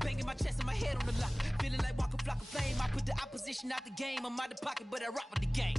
Banging my chest and my head on the lock. Feeling like walking flock of flame. I put the opposition out the game. I'm out of pocket, but I rock with the game.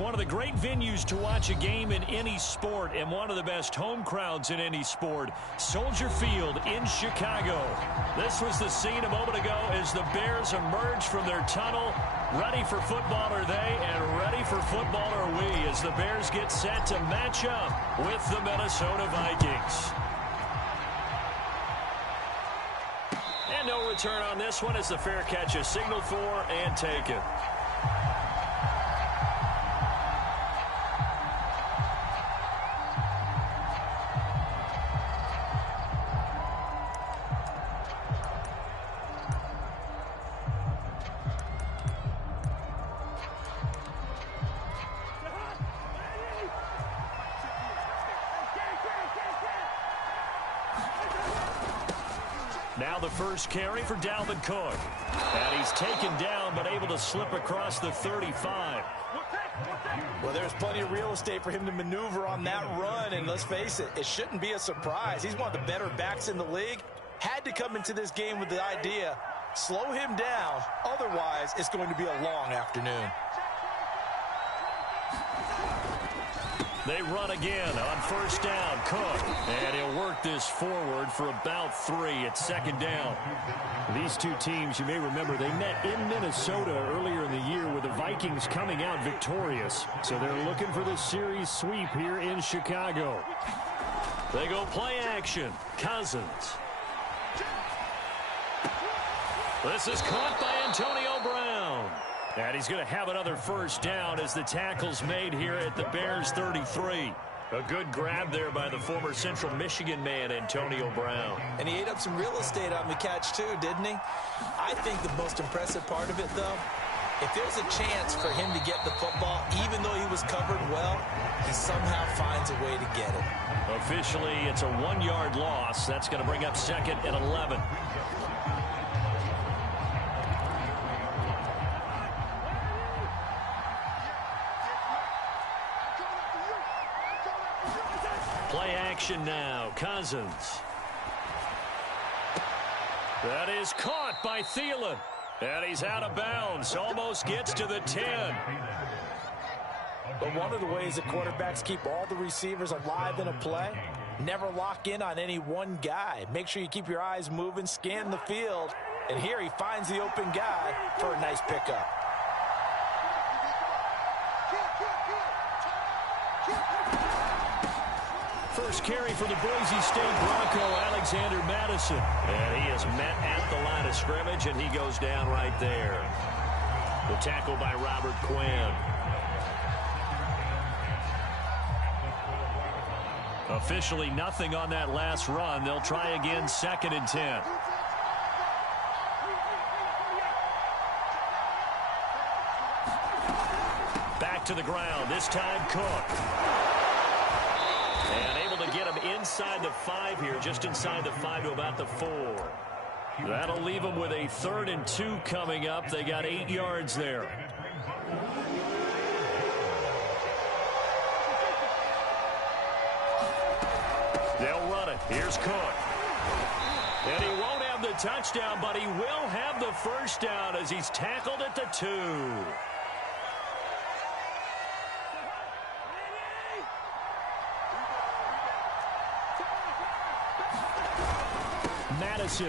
One of the great venues to watch a game in any sport and one of the best home crowds in any sport, Soldier Field in Chicago. This was the scene a moment ago as the Bears emerged from their tunnel. Ready for football are they, and ready for football are we as the Bears get set to match up with the Minnesota Vikings. And no return on this one as the fair catch is signaled for and taken. Now the first carry for Dalvin Cook. And he's taken down but able to slip across the 35. Well, there's plenty of real estate for him to maneuver on that run. And let's face it, it shouldn't be a surprise. He's one of the better backs in the league. Had to come into this game with the idea, slow him down. Otherwise, it's going to be a long afternoon. They run again on first down. Cook. And he'll work this forward for about 3 at second down. These two teams, you may remember, they met in Minnesota earlier in the year with the Vikings coming out victorious. So they're looking for the series sweep here in Chicago. They go play action. Cousins. This is caught by Antonio Brown. And he's going to have another first down as the tackle's made here at the Bears 33. A good grab there by the former Central Michigan man, Antonio Brown. And he ate up some real estate on the catch, too, didn't he? I think the most impressive part of it, though, if there's a chance for him to get the football, even though he was covered well, he somehow finds a way to get it. Officially, it's a 1-yard loss. That's going to bring up 2nd and 11. Play action now. Cousins. That is caught by Thielen. And he's out of bounds. Almost gets to the 10. But one of the ways that quarterbacks keep all the receivers alive in a play, never lock in on any one guy. Make sure you keep your eyes moving, scan the field. And here he finds the open guy for a nice pickup. First carry for the Boise State Bronco, Alexander Madison. And he is met at the line of scrimmage, and he goes down right there. The tackle by Robert Quinn. Officially nothing on that last run. They'll try again, 2nd and 10. Back to the ground, this time Cook. And able to get him inside the 5 here, just inside the 5 to about the 4. That'll leave them with a 3rd and 2 coming up. They got 8 yards there. They'll run it. Here's Cook. And he won't have the touchdown, but he will have the first down as he's tackled at the 2. Madison.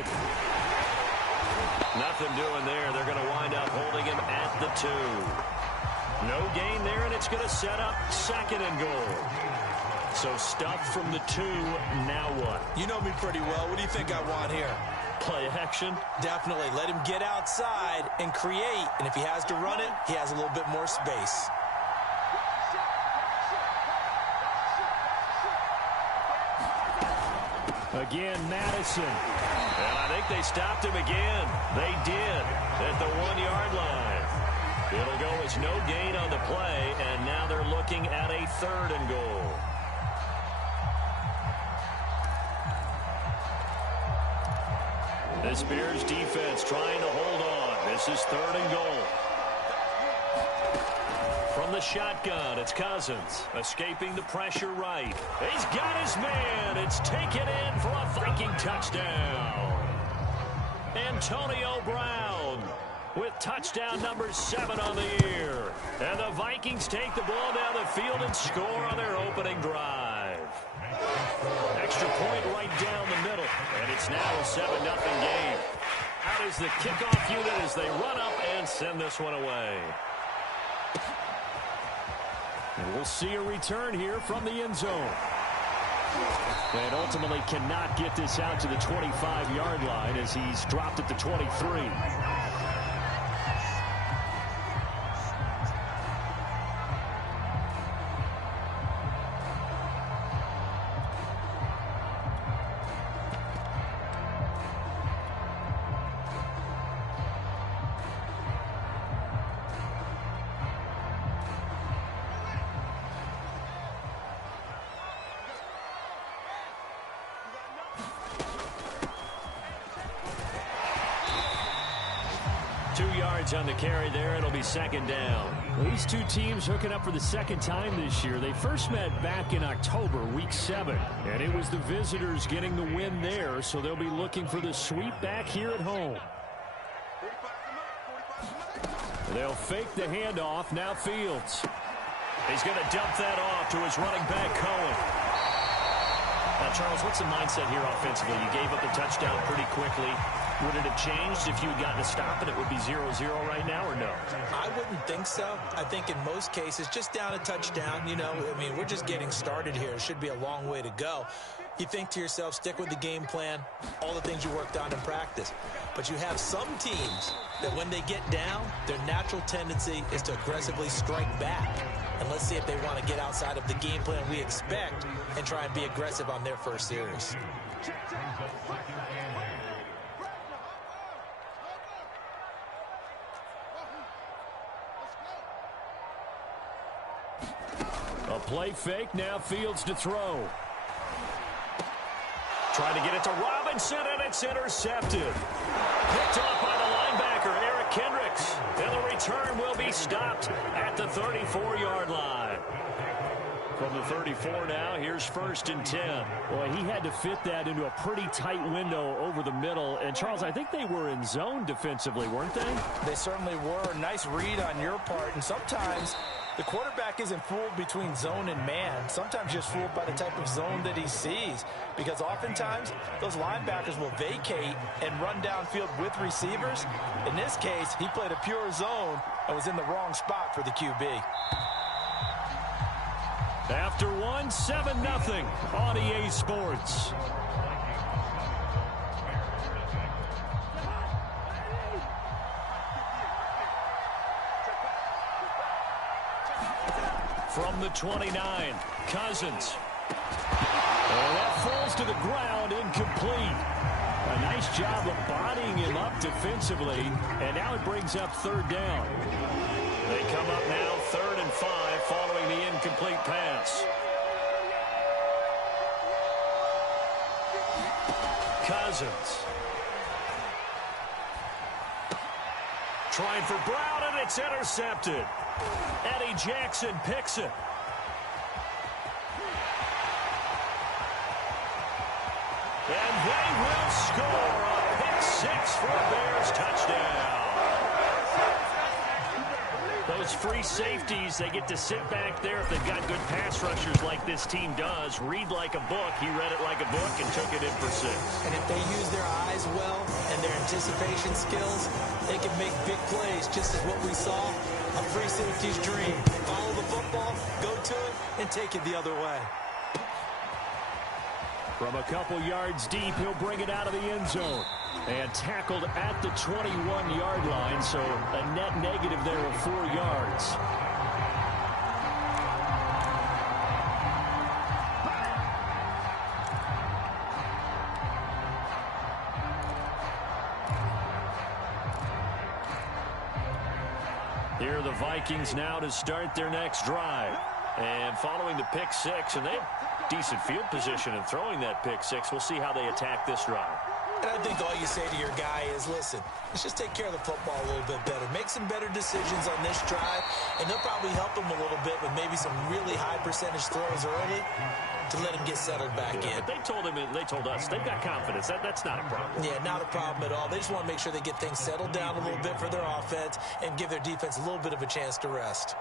Nothing doing there. They're going to wind up holding him at the 2. No gain there, and it's going to set up 2nd and goal. So stuff from the 2. Now what? You know me pretty well. What do you think I want here? Play action? Definitely. Let him get outside and create. And if he has to run it, he has a little bit more space. Again, Madison. And I think they stopped him again. They did at the 1-yard line. It'll go as no gain on the play, and now they're looking at a 3rd and goal. This Bears defense trying to hold on. This is 3rd and goal. From the shotgun, it's Cousins. Escaping the pressure right. He's got his man. It's taken in for a Viking touchdown. Antonio Brown with touchdown number 7 on the year. And the Vikings take the ball down the field and score on their opening drive. Extra point right down the middle. And it's now a 7-0 game. Out is the kickoff unit as they run up and send this one away. And we'll see a return here from the end zone. And ultimately cannot get this out to the 25-yard line as he's dropped at the 23. On the carry there, it'll be 2nd down. These two teams hooking up for the 2nd time this year. They first met back in October, week 7, and it was the visitors getting the win there, so they'll be looking for the sweep back here at home. They'll fake the handoff. Now Fields. He's going to dump that off to his running back, Cohen. Now, Charles, what's the mindset here offensively? You gave up the touchdown pretty quickly. Would it have changed if you had gotten a stop and it would be 0-0 right now, or no? I wouldn't think so. I think in most cases, just down a touchdown, you know, I mean, we're just getting started here. It should be a long way to go. You think to yourself, stick with the game plan, all the things you worked on in practice. But you have some teams that when they get down, their natural tendency is to aggressively strike back. And let's see if they want to get outside of the game plan we expect and try and be aggressive on their first series. A play fake, now Fields to throw. Trying to get it to Robinson, and it's intercepted. Picked off by the linebacker, Eric Kendricks. And the return will be stopped at the 34-yard line. From the 34 now, here's 1st and 10. Boy, he had to fit that into a pretty tight window over the middle. And, Charles, I think they were in zone defensively, weren't they? They certainly were. Nice read on your part. And sometimes the quarterback isn't fooled between zone and man. Sometimes just fooled by the type of zone that he sees. Because oftentimes, those linebackers will vacate and run downfield with receivers. In this case, he played a pure zone and was in the wrong spot for the QB. After 7-0 on EA Sports. From the 29, Cousins. And that falls to the ground, incomplete. A nice job of bodying him up defensively, and now it brings up 3rd down. They come up now 3rd and 5 following the incomplete pass. Cousins. Trying for Brown, and it's intercepted. Eddie Jackson picks it. And they will score a pick 6 for a Bears touchdown. Those free safeties, they get to sit back there if they've got good pass rushers like this team does. Read like a book. He read it like a book and took it in for 6. And if they use their eyes well and their anticipation skills, they can make big plays, just as what we saw. A free safety's dream. Follow the football, go to it, and take it the other way. From a couple yards deep, he'll bring it out of the end zone. And tackled at the 21-yard line, so a net negative there of 4 yards. Here are the Vikings now to start their next drive. And following the pick 6, and they have decent field position in throwing that pick 6. We'll see how they attack this drive. And I think all you say to your guy is, listen, let's just take care of the football a little bit better. Make some better decisions on this drive, and they'll probably help him a little bit with maybe some really high percentage throws early to let him get settled back in. But they told him, they told us, they've got confidence. That's not a problem. Yeah, not a problem at all. They just want to make sure they get things settled down a little bit for their offense and give their defense a little bit of a chance to rest.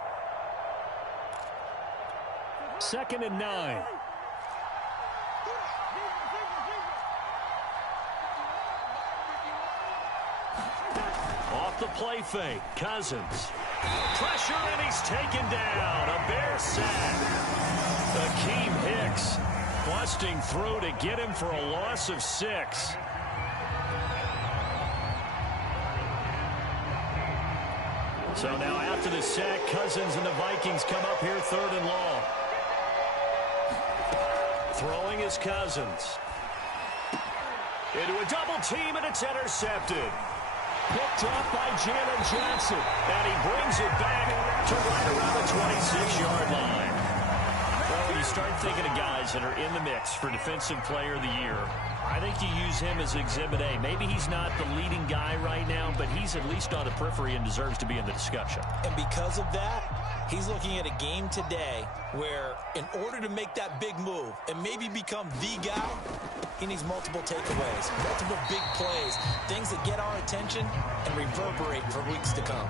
2nd and 9. Off the play fake, Cousins. Pressure, and he's taken down. A Bear sack. Akeem Hicks busting through to get him for a loss of 6. So now after the sack, Cousins and the Vikings come up here 3rd and long. Throwing is Cousins. Into a double team, and it's intercepted. Picked up by Jalen Johnson. And he brings it back to right around the 26-yard line. Well, when you start thinking of guys that are in the mix for Defensive Player of the Year, I think you use him as Exhibit A. Maybe he's not the leading guy right now, but he's at least on the periphery and deserves to be in the discussion. And because of that, he's looking at a game today where in order to make that big move and maybe become the guy, he needs multiple takeaways, multiple big plays, things that get our attention and reverberate for weeks to come.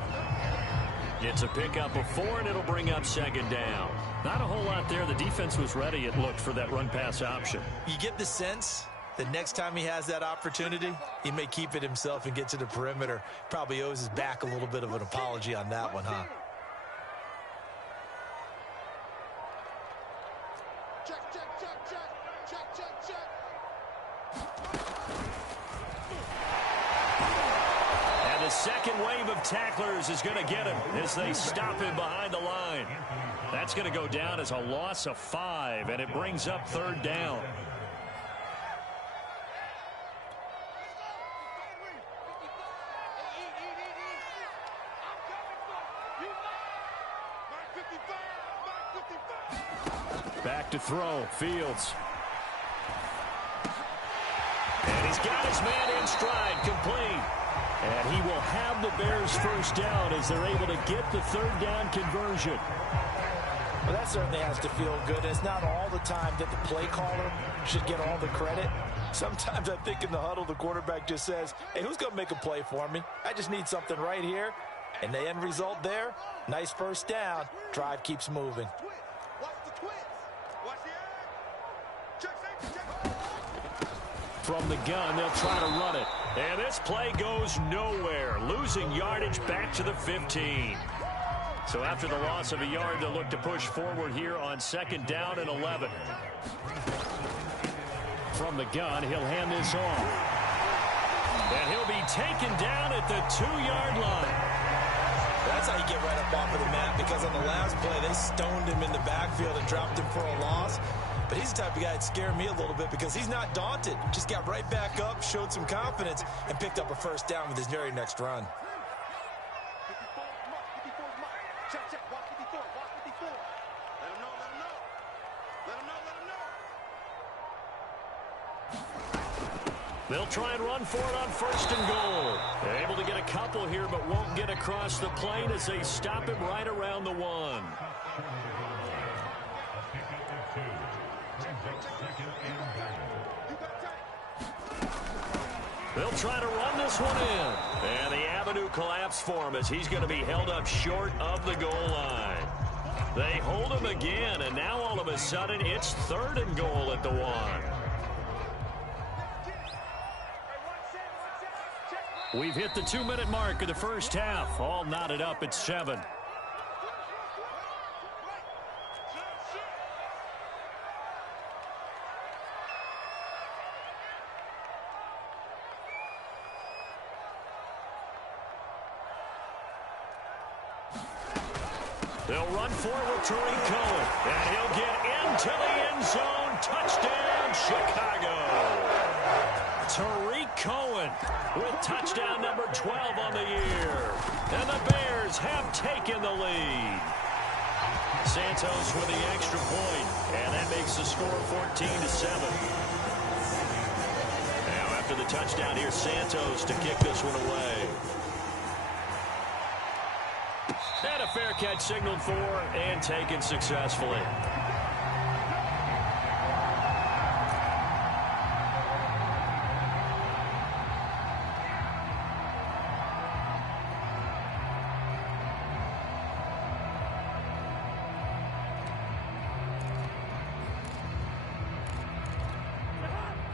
It's a pickup of 4, and it'll bring up 2nd down. Not a whole lot there. The defense was ready, it looked, for that run-pass option. You get the sense that next time he has that opportunity, he may keep it himself and get to the perimeter. Probably owes his back a little bit of an apology on that one, huh? And the second wave of tacklers is going to get him as they stop him behind the line. That's going to go down as a loss of 5, and it brings up 3rd down. Back to throw, Fields. And he's got his man in stride, complete. And he will have the Bears first down as they're able to get the 3rd down conversion. Well, that certainly has to feel good. It's not all the time that the play caller should get all the credit. Sometimes I think in the huddle, the quarterback just says, hey, who's going to make a play for me? I just need something right here. And the end result there, nice first down. Drive keeps moving. From the gun, they'll try to run it. And this play goes nowhere. Losing yardage back to the 15. So after the loss of a yard, they'll look to push forward here on 2nd down and 11. From the gun, he'll hand this off. And he'll be taken down at the 2-yard line. That's how you get right up off of the mat, because on the last play, they stoned him in the backfield and dropped him for a loss. But he's the type of guy that scared me a little bit because he's not daunted. Just got right back up, showed some confidence, and picked up a first down with his very next run. They'll try and run for it on 1st and goal. They're able to get a couple here, but won't get across the plane as they stop him right around the 1. They'll try to run this one in. And the avenue collapsed for him as he's going to be held up short of the goal line. They hold him again, and now all of a sudden it's 3rd and goal at the 1. We've hit the 2-minute mark of the first half. All knotted up at 7. They'll run forward to Tariq Cohen, and he'll get into the end zone. Touchdown, Chicago. Tariq Cohen with touchdown number 12 on the year. And the Bears have taken the lead. Santos with the extra point, and that makes the score 14-7. Now after the touchdown, here's Santos to kick this one away. And a fair catch signaled for and taken successfully.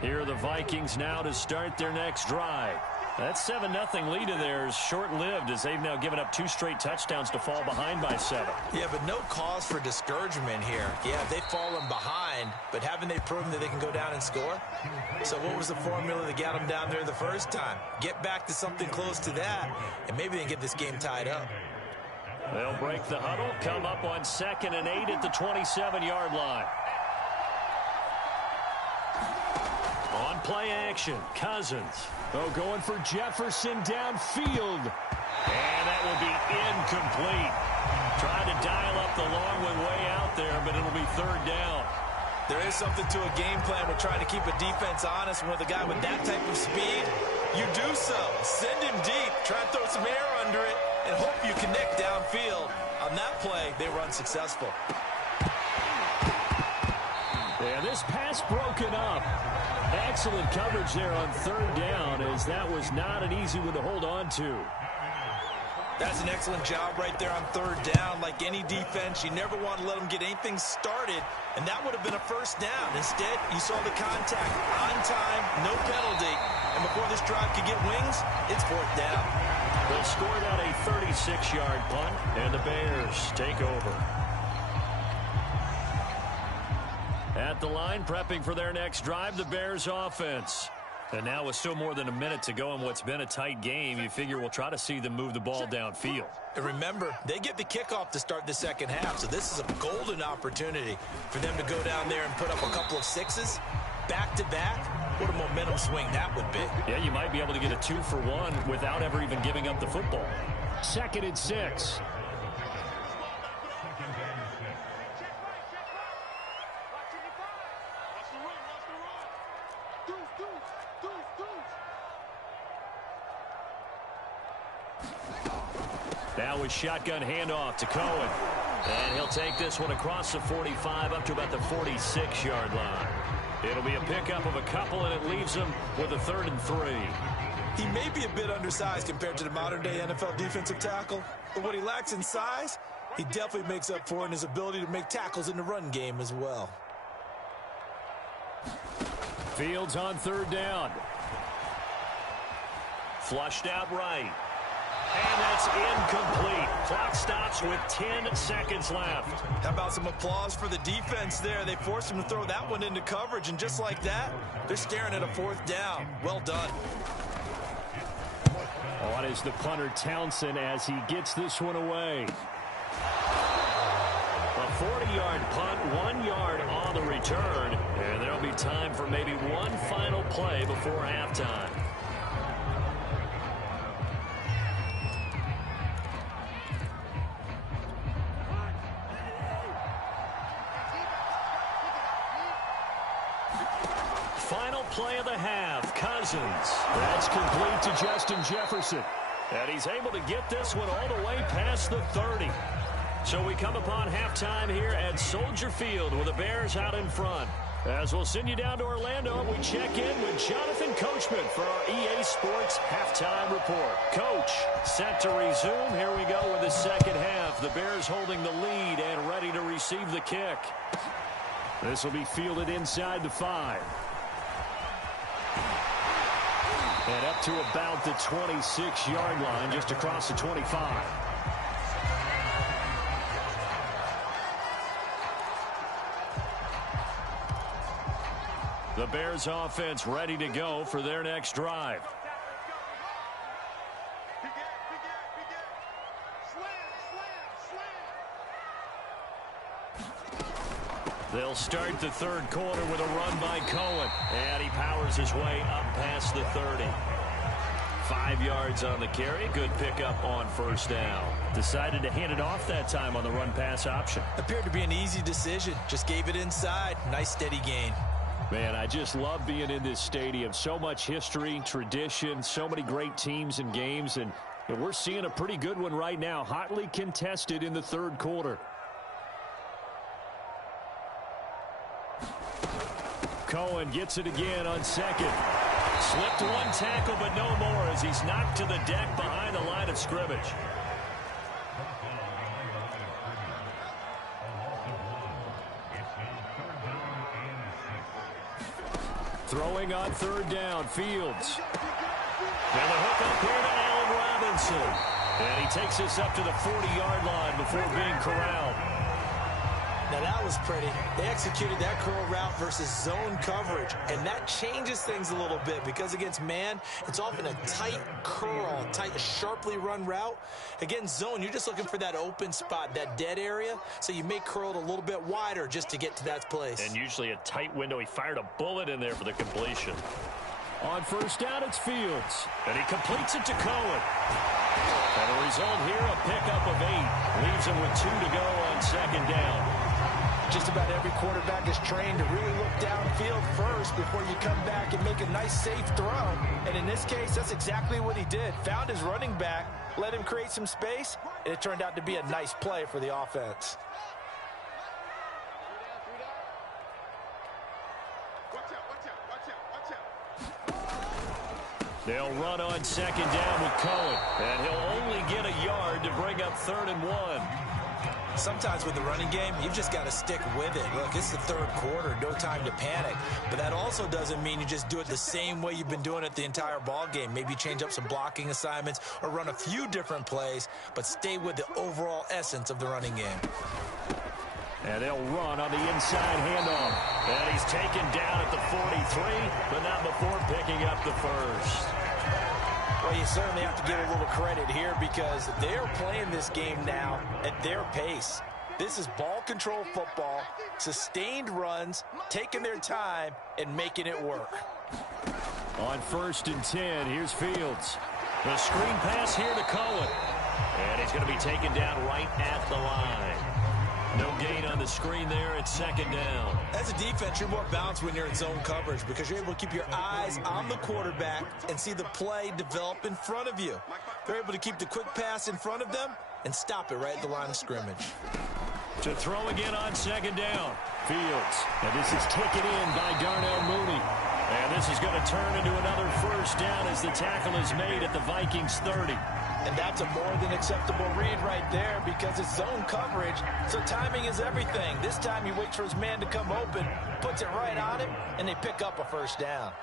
Here are the Vikings now to start their next drive. That 7-0 lead of theirs short-lived as they've now given up 2 straight touchdowns to fall behind by 7. Yeah, but no cause for discouragement here. Yeah, they've fallen behind, but haven't they proven that they can go down and score? So what was the formula that got them down there the first time? Get back to something close to that, and maybe they can get this game tied up. They'll break the huddle, come up on 2nd and 8 at the 27-yard line. On play action, Cousins. Oh, going for Jefferson downfield. And that will be incomplete. Trying to dial up the long one way out there, but it'll be 3rd down. There is something to a game plan with trying to keep a defense honest. When with a guy with that type of speed, you do so. Send him deep, try and throw some air under it, and hope you connect downfield. On that play, they were unsuccessful. And this pass broken up. Excellent coverage there on 3rd down, as that was not an easy one to hold on to. That's an excellent job right there on 3rd down. Like any defense, you never want to let them get anything started, and that would have been a first down. Instead, you saw the contact on time, no penalty, and before this drive could get wings, it's 4th down. They'll score out a 36-yard punt, and the Bears take over. At the line, prepping for their next drive, the Bears offense. And now with still more than a minute to go in what's been a tight game, you figure we'll try to see them move the ball downfield. And remember, they get the kickoff to start the second half, so this is a golden opportunity for them to go down there and put up a couple of sixes back-to-back. What a momentum swing that would be. Yeah, you might be able to get a 2-for-1 without ever even giving up the football. 2nd and 6. Now with shotgun handoff to Cohen. And he'll take this one across the 45 up to about the 46-yard line. It'll be a pickup of a couple, and it leaves him with a 3rd and 3. He may be a bit undersized compared to the modern-day NFL defensive tackle, but what he lacks in size, he definitely makes up for in his ability to make tackles in the run game as well. Fields on 3rd down. Flushed out right. And that's incomplete. Clock stops with 10 seconds left. How about some applause for the defense there? They forced him to throw that one into coverage, and just like that, they're staring at a 4th down. Well done. On is the punter Townsend as he gets this one away. A 40-yard punt, 1 yard on the return, and there'll be time for maybe one final play before halftime. Final play of the half, Cousins. That's complete to Justin Jefferson. And he's able to get this one all the way past the 30. So we come upon halftime here at Soldier Field with the Bears out in front. As we'll send you down to Orlando, we check in with Jonathan Coachman for our EA Sports Halftime Report. Coach, set to resume. Here we go with the second half. The Bears holding the lead and ready to receive the kick. This will be fielded inside the 5. And up to about the 26-yard line, just across the 25. The Bears offense ready to go for their next drive. They'll start the 3rd quarter with a run by Cohen. And he powers his way up past the 30. 5 yards on the carry. Good pickup on 1st down. Decided to hand it off that time on the run-pass option. Appeared to be an easy decision. Just gave it inside. Nice steady gain. Man, I just love being in this stadium. So much history, tradition, so many great teams and games. And we're seeing a pretty good one right now. Hotly contested in the 3rd quarter. Cohen gets it again on 2nd. Slipped one tackle, but no more as he's knocked to the deck behind the line of scrimmage. Throwing on 3rd down, Fields. And the hook up here to Allen Robinson. And he takes this up to the 40-yard line before being corralled. Now that was pretty. They executed that curl route versus zone coverage, and that changes things a little bit because against man, it's often a tight curl, tight, sharply run route. Against zone, you're just looking for that open spot, that dead area, so you may curl it a little bit wider just to get to that place. And usually a tight window. He fired a bullet in there for the completion. On 1st down, it's Fields. And he completes it to Cohen. And the result here, a pickup of 8. Leaves him with 2 to go on 2nd down. Just about every quarterback is trained to really look downfield first before you come back and make a nice, safe throw. And in this case, that's exactly what he did. Found his running back, let him create some space, and it turned out to be a nice play for the offense. They'll run on 2nd down with Cohen. And he'll only get a yard to bring up 3rd and 1. Sometimes with the running game, you've just got to stick with it. Look, it's the 3rd quarter, no time to panic. But that also doesn't mean you just do it the same way you've been doing it the entire ball game. Maybe change up some blocking assignments or run a few different plays, but stay with the overall essence of the running game. And they'll run on the inside handoff. And he's taken down at the 43, but not before picking up the first. Well, you certainly have to give a little credit here because they're playing this game now at their pace. This is ball control football, sustained runs, taking their time, and making it work. On 1st and 10, here's Fields. The screen pass here to Cohen. And he's going to be taken down right at the line. No gain on the screen there at 2nd down. As a defense, you're more balanced when you're in zone coverage because you're able to keep your eyes on the quarterback and see the play develop in front of you. They're able to keep the quick pass in front of them and stop it right at the line of scrimmage. To throw again on 2nd down. Fields. And this is taken in by Darnell Mooney. And this is going to turn into another 1st down as the tackle is made at the Vikings 30. And that's a more than acceptable read right there because it's zone coverage, so timing is everything. This time he waits for his man to come open, puts it right on him, and they pick up a 1st down.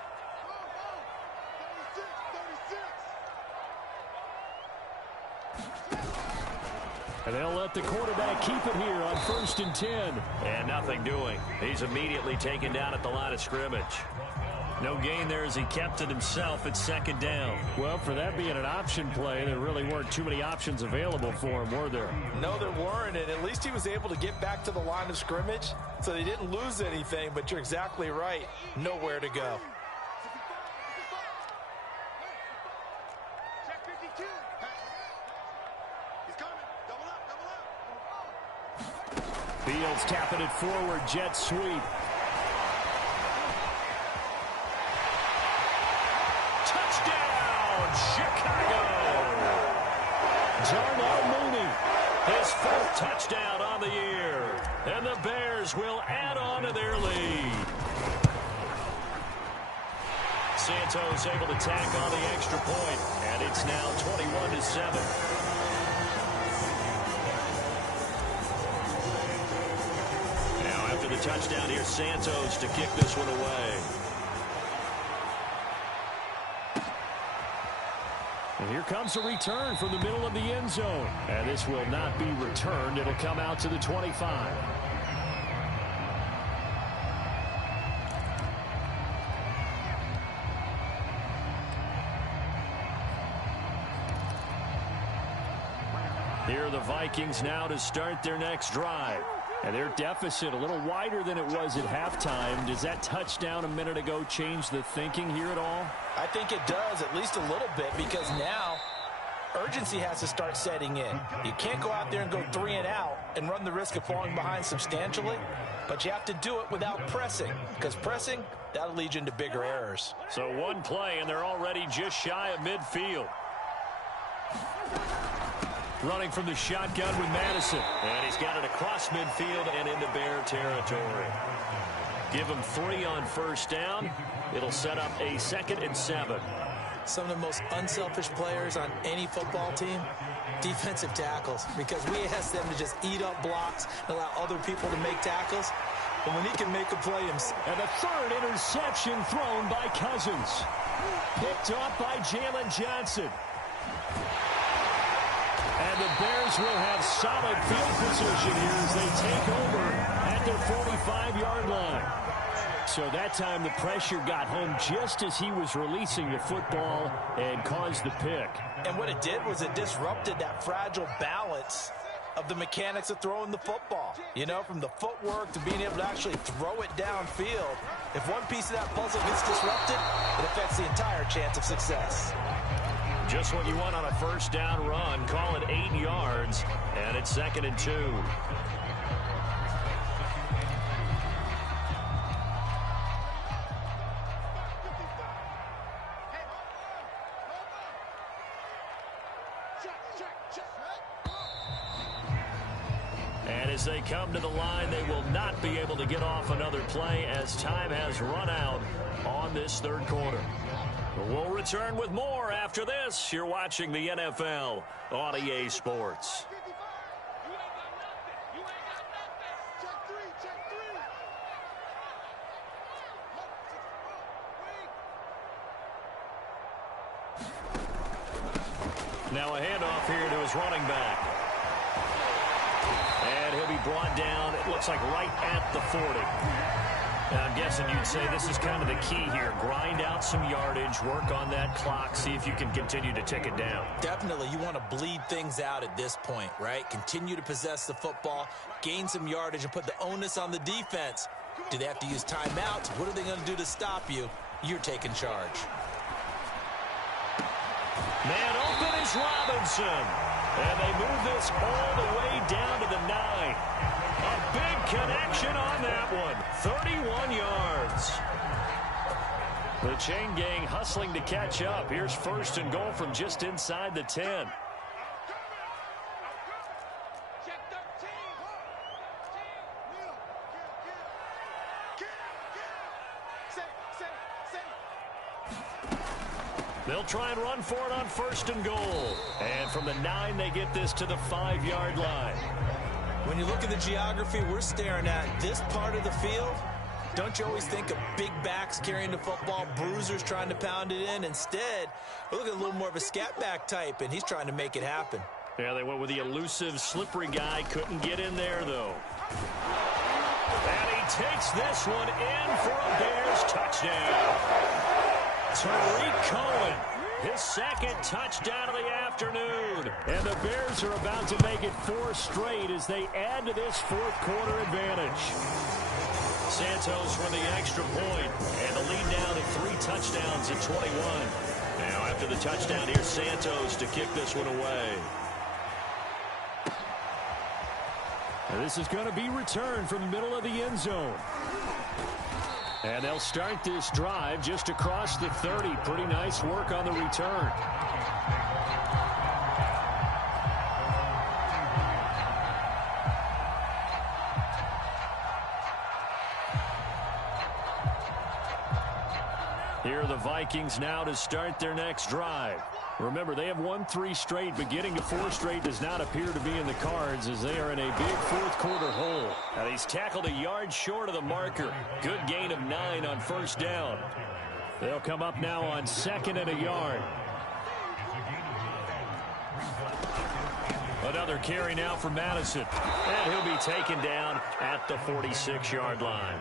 And they'll let the quarterback keep it here on 1st and 10. And nothing doing. He's immediately taken down at the line of scrimmage. No gain there as he kept it himself at 2nd down. Well, for that being an option play, there really weren't too many options available for him, were there? No, there weren't, and at least he was able to get back to the line of scrimmage, so they didn't lose anything, but you're exactly right. Nowhere to go. Fields tapping it forward, jet sweep. Touchdown, Chicago! Darnell Mooney, his 4th touchdown on the year. And the Bears will add on to their lead. Santos able to tack on the extra point, and it's now 21-7. The touchdown here, Santos to kick this one away. And here comes a return from the middle of the end zone. And this will not be returned. It'll come out to the 25. Here are the Vikings now to start their next drive. And their deficit a little wider than it was at halftime. Does that touchdown a minute ago change the thinking here at all? I think it does, at least a little bit, because now urgency has to start setting in. You can't go out there and go 3 and out and run the risk of falling behind substantially, but you have to do it without pressing, because pressing, that'll lead you into bigger errors. So one play, and they're already just shy of midfield. Running from the shotgun with Madison. And he's got it across midfield and into Bear territory. Give him 3 on 1st down. It'll set up a 2nd and 7. Some of the most unselfish players on any football team, defensive tackles, because we ask them to just eat up blocks and allow other people to make tackles. But when he can make a play himself. And the 3rd interception thrown by Cousins. Picked up by Jalen Johnson. And the Bears will have solid field position here as they take over at their 45-yard line. So that time the pressure got home just as he was releasing the football and caused the pick. And what it did was it disrupted that fragile balance of the mechanics of throwing the football. You know, from the footwork to being able to actually throw it downfield. If one piece of that puzzle gets disrupted, it affects the entire chance of success. Just what you want on a 1st down run. Call it 8 yards, and it's 2nd and 2. And as they come to the line, they will not be able to get off another play as time has run out on this 3rd quarter. We'll return with more after this. You're watching the NFL on EA Sports. Now a handoff here to his running back. And he'll be brought down, it looks like right at the 40. And I'm guessing you'd say this is kind of the key here. Grind out some yardage, work on that clock, see if you can continue to tick it down. Definitely, you want to bleed things out at this point, right? Continue to possess the football, gain some yardage, and put the onus on the defense. Do they have to use timeouts? What are they going to do to stop you? You're taking charge. Man open is Robinson. And they move this all the way down to the 9. A big connection on that one. 31 yards. The chain gang hustling to catch up. Here's first and goal from just inside the 10. They'll try and run for it on first and goal. And from the 9, they get this to the 5-yard line. When you look at the geography we're staring at, this part of the field, don't you always think of big backs carrying the football, bruisers trying to pound it in? Instead, we're looking at a little more of a scat back type, and he's trying to make it happen. Yeah, they went with the elusive, slippery guy. Couldn't get in there, though. And he takes this one in for a Bears touchdown. Tariq Cohen, his second touchdown of the afternoon. And the Bears are about to make it 4 straight as they add to this fourth-quarter advantage. Santos for the extra point, and the lead now to 3 touchdowns at 21. Now after the touchdown, here's Santos to kick this one away. And this is going to be returned from the middle of the end zone. And they'll start this drive just across the 30. Pretty nice work on the return. Here are the Vikings now to start their next drive. Remember, they have won 3 straight, but getting to 4 straight does not appear to be in the cards as they are in a big fourth-quarter hole. And he's tackled a yard short of the marker. Good gain of 9 on first down. They'll come up now on 2nd and a yard. Another carry now for Madison. And he'll be taken down at the 46-yard line.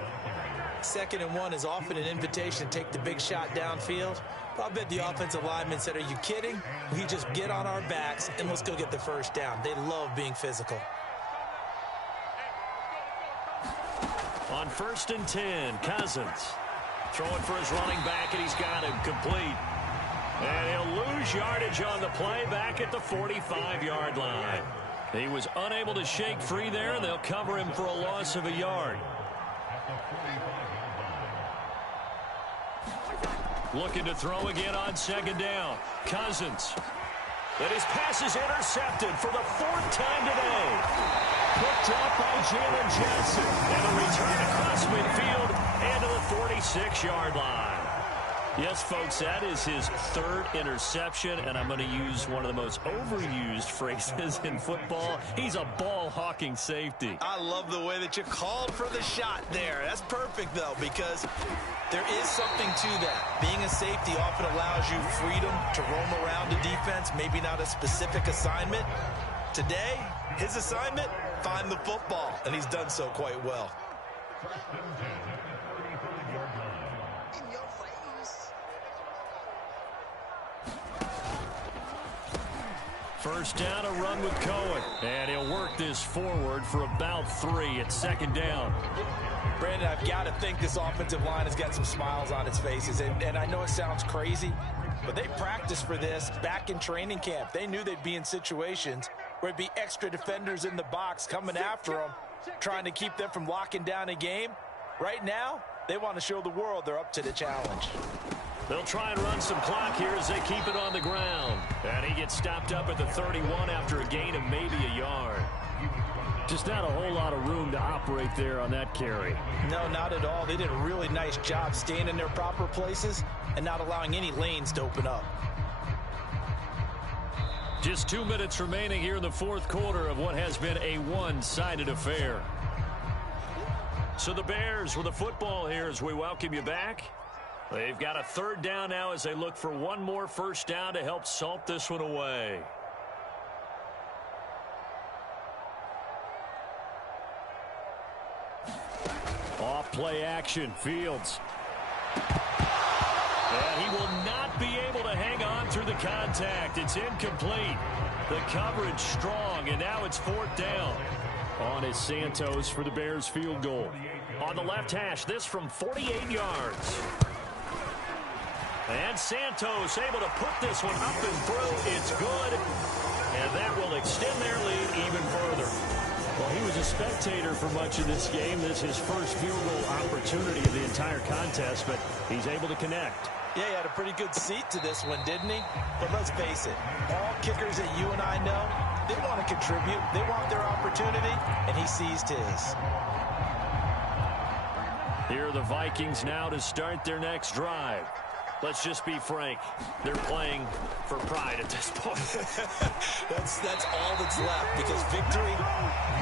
2nd and 1 is often an invitation to take the big shot downfield. But I bet the offensive lineman said, are you kidding? We just get on our backs and let's go get the first down. They love being physical. On 1st and 10, Cousins. Throwing for his running back, and he's got him complete. And he'll lose yardage on the play back at the 45-yard line. He was unable to shake free there, and they'll cover him for a loss of a yard. Looking to throw again on 2nd down. Cousins. And his pass is intercepted for the 4th time today. Picked up by Jalen Johnson. And a return across midfield and to the 46-yard line. Yes, folks, that is his 3rd interception, and I'm going to use one of the most overused phrases in football. He's a ball-hawking safety. I love the way that you called for the shot there. That's perfect, though, because there is something to that. Being a safety often allows you freedom to roam around the defense, maybe not a specific assignment. Today, his assignment, find the football, and he's done so quite well. First down, a run with Cohen. And he'll work this forward for about 3 at 2nd down. Brandon, I've got to think this offensive line has got some smiles on its faces. And I know it sounds crazy, but they practiced for this back in training camp. They knew they'd be in situations where it'd be extra defenders in the box coming after them, trying to keep them from locking down a game. Right now, they want to show the world they're up to the challenge. They'll try and run some clock here as they keep it on the ground. And he gets stopped up at the 31 after a gain of maybe a yard. Just not a whole lot of room to operate there on that carry. No, not at all. They did a really nice job staying in their proper places and not allowing any lanes to open up. Just 2 minutes remaining here in the fourth quarter of what has been a one-sided affair. So the Bears with the football here as we welcome you back. They've got a 3rd down now as they look for one more first down to help salt this one away. play action. Fields. And he will not be able to hang on through the contact. It's incomplete. The coverage strong, and now it's 4th down. On is Santos for the Bears field goal. On the left hash, this from 48 yards. And Santos able to put this one up and through. It's good. And that will extend their lead even further. Well, he was a spectator for much of this game. This is his first field goal opportunity of the entire contest, but he's able to connect. Yeah, he had a pretty good seat to this one, didn't he? But let's face it, all kickers that you and I know, they want to contribute. They want their opportunity, and he seized his. Here are the Vikings now to start their next drive. Let's just be frank. They're playing for pride at this point. that's all that's left, because victory,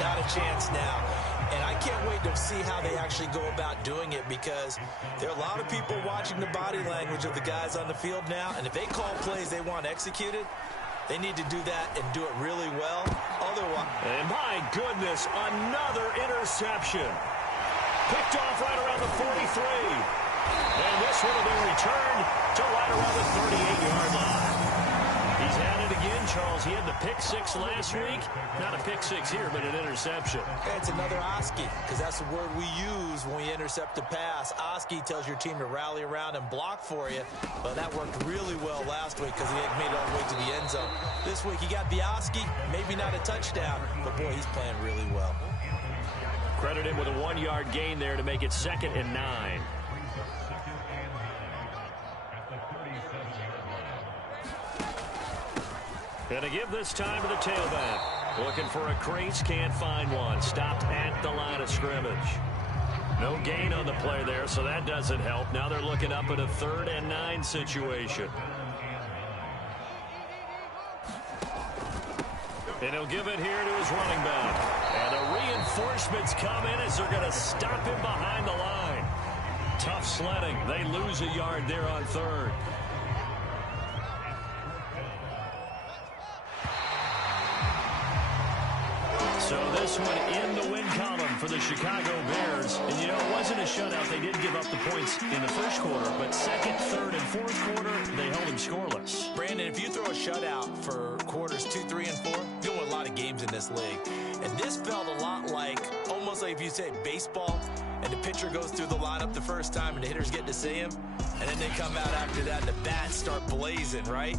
not a chance now. And I can't wait to see how they actually go about doing it, because there are a lot of people watching the body language of the guys on the field now, and if they call plays they want executed, they need to do that and do it really well. Otherwise, and my goodness, another interception. Picked off right around the 43. And this one will be returned to right around the 38-yard line. He's had it again, Charles. He had the pick 6 last week. Not a pick 6 here, but an interception. It's another Oski, because that's the word we use when we intercept a pass. Oski tells your team to rally around and block for you. But that worked really well last week because he had made it all the way to the end zone. This week he got the Oski, maybe not a touchdown, but boy, he's playing really well. Credit him with a 1-yard gain there to make it 2nd and 9. Gonna give this time to the tailback. Looking for a crease, can't find one. Stopped at the line of scrimmage. No gain on the play there, so that doesn't help. Now they're looking up at a 3rd and 9 situation. And he'll give it here to his running back. And the reinforcements come in as they're going to stop him behind the line. Tough sledding. They lose a yard there on 3rd. So this one in the win column for the Chicago Bears. And, you know, it wasn't a shutout. They did give up the points in the first quarter. But 2nd, 3rd, and 4th quarter, they held them scoreless. Brandon, if you throw a shutout for quarters 2, 3, and 4, you'll win a lot of games in this league. And this felt a lot like, almost like if you say baseball, and the pitcher goes through the lineup the first time and the hitters get to see him, and then they come out after that and the bats start blazing, right?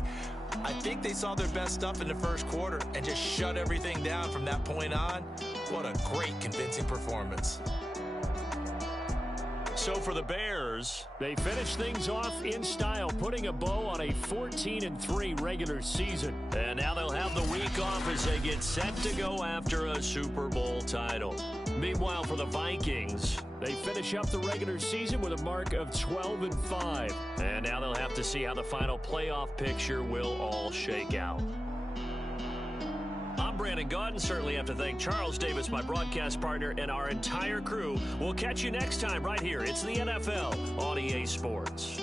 I think they saw their best stuff in the first quarter and just shut everything down from that point on. What a great, convincing performance. So for the Bears, they finish things off in style, putting a bow on a 14-3 regular season. And now they'll have the week off as they get set to go after a Super Bowl title. Meanwhile, for the Vikings, they finish up the regular season with a mark of 12-5. And now they'll have to see how the final playoff picture will all shake out. I'm Brandon Gaudin. Certainly have to thank Charles Davis, my broadcast partner, and our entire crew. We'll catch you next time right here. It's the NFL on EA Sports.